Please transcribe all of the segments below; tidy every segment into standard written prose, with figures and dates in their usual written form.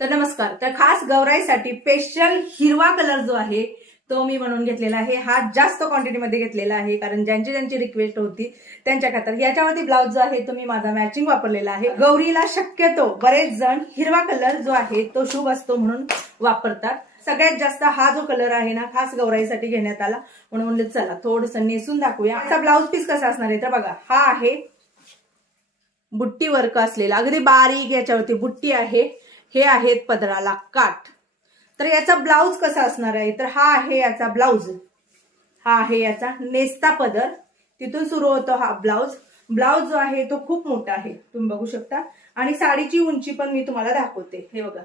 तर नमस्कार. तर खास गौराईसाठी स्पेशल हिरवा कलर जो आहे तो मी बनवून घेतलेला आहे. हा जास्त क्वांटिटीमध्ये घेतलेला आहे कारण ज्यांची रिक्वेस्ट होती त्यांच्या खातर. याच्यावरती ब्लाउज जो आहे तो मी माझा मॅचिंग वापरलेला आहे. गौरीला शक्यतो बरेच जण हिरवा कलर जो आहे तो शुभ असतो म्हणून वापरतात. सगळ्यात जास्त हा जो कलर आहे ना खास गौराईसाठी घेण्यात आला म्हणून म्हणलं चला थोडंसं नेसून दाखवूया. आता ब्लाउज पीस कसा असणार आहे तर बघा, हा आहे बुट्टी वर्क असलेला अगदी बारीक याच्यावरती बुट्टी आहे. हे आहेत पदराला काठ. तर याचा ब्लाउज कसा असणार आहे तर हा आहे याचा ब्लाउज. हा आहे याचा नेस्ता पदर. तिथून सुरू होतो हा ब्लाउज. ब्लाउज जो आहे तो खूप मोठा आहे तुम्ही बघू शकता. आणि साडीची उंची पण मी तुम्हाला दाखवते. हे बघा,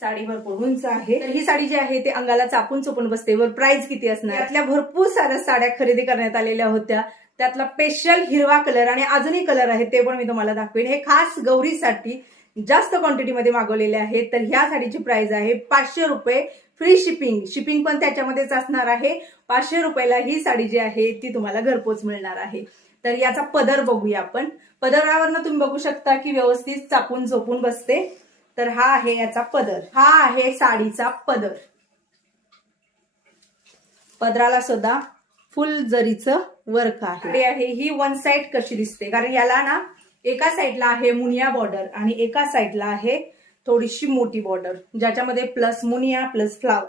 साडी भरपूर उंच आहे. तर ही साडी जी आहे ते अंगाला चापून चोपून बसते. वर प्राइस किती असणार, यातल्या भरपूर साऱ्या साड्या खरेदी करण्यात आलेल्या होत्या. त्यातला स्पेशल हिरवा कलर आणि अजूनही कलर आहे ते पण मी तुम्हाला दाखवेन. हे खास गौरीसाठी जास्त क्वांटिटीमध्ये मागवलेले आहेत. तर ह्या साडीची प्राइस आहे 500 रुपये, फ्री शिपिंग. शिपिंग पण त्याच्यामध्येच असणार आहे. 500 रुपयाला ही साडी जी आहे ती तुम्हाला घरपोच मिळणार आहे. तर याचा पदर बघूया आपण. पदरावरनं तुम्ही बघू शकता की व्यवस्थित चापून चोपून बसते. तर हा आहे याचा पदर. हा आहे साडीचा पदर. पदराला सुद्धा फुल जरीचं वर्क आहे. ही वन साइड कशी दिसते कारण याला ना एका साइडला आहे मुनिया बॉर्डर आणि एका साइडला आहे थोडीशी मोठी बॉर्डर ज्याच्यामध्ये प्लस मुनिया प्लस फ्लावर.